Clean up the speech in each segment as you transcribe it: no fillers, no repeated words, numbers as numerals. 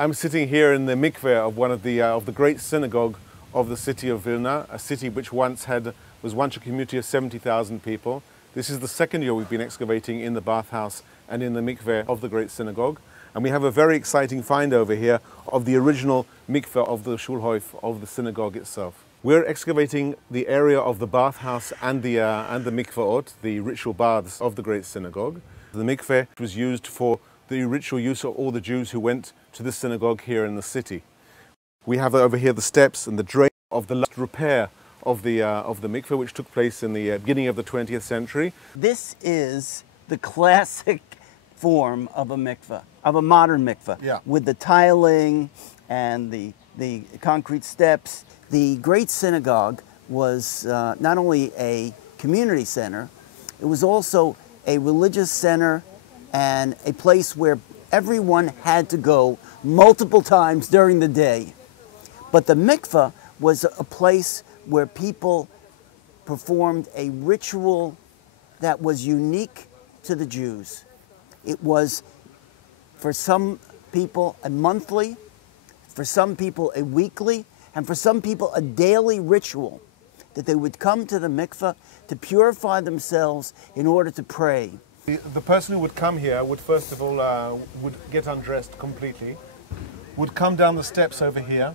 I'm sitting here in the mikveh of one of the Great Synagogue of the city of Vilna, a city which was once a community of 70,000 people. This is the second year we've been excavating in the bathhouse and in the mikveh of the Great Synagogue. And we have a very exciting find over here of the original mikveh of the shulhof of the synagogue itself. We're excavating the area of the bathhouse and the miqva'ot, the ritual baths of the Great Synagogue. The mikveh was used for the ritual use of all the Jews who went to the synagogue here in the city. We have over here the steps and the drain of the last repair of the mikveh, which took place in the beginning of the 20th century. This is the classic form of a mikveh, of a modern mikveh, Yeah. with the tiling and the concrete steps. The Great Synagogue was not only a community center, it was also a religious center and a place where everyone had to go multiple times during the day. But the mikveh was a place where people performed a ritual that was unique to the Jews. It was, for some people, a monthly, for some people a weekly, and for some people a daily ritual that they would come to the mikveh to purify themselves in order to pray. The person who would come here would first of all would get undressed completely, would come down the steps over here,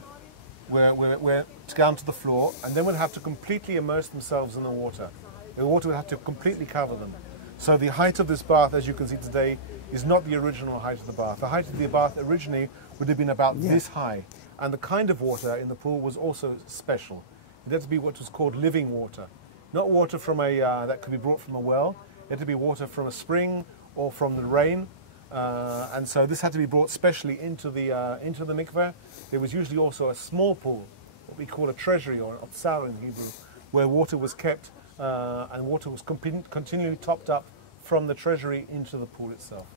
where down to the floor, and then would have to completely immerse themselves in the water. The water would have to completely cover them. So the height of this bath, as you can see today, is not the original height of the bath. The height of the bath originally would have been about this high, and the kind of water in the pool was also special. It had to be what was called living water, not water from that could be brought from a well. It had to be water from a spring or from the rain, and so this had to be brought specially into the mikveh. There was usually also a small pool, what we call a treasury or an otsar in Hebrew, where water was kept and water was continually topped up from the treasury into the pool itself.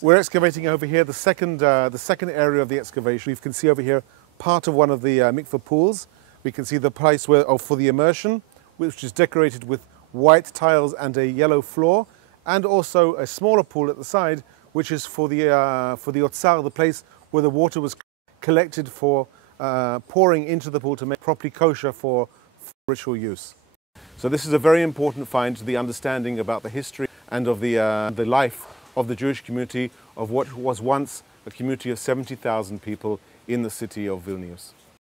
We're excavating over here the second area of the excavation. You can see over here part of one of the mikveh pools. We can see the place for the immersion, which is decorated with white tiles and a yellow floor, and also a smaller pool at the side, which is for the otsar, the place where the water was collected for pouring into the pool to make properly kosher for ritual use. So this is a very important find to the understanding about the history and of the life of the Jewish community of what was once a community of 70,000 people in the city of Vilnius.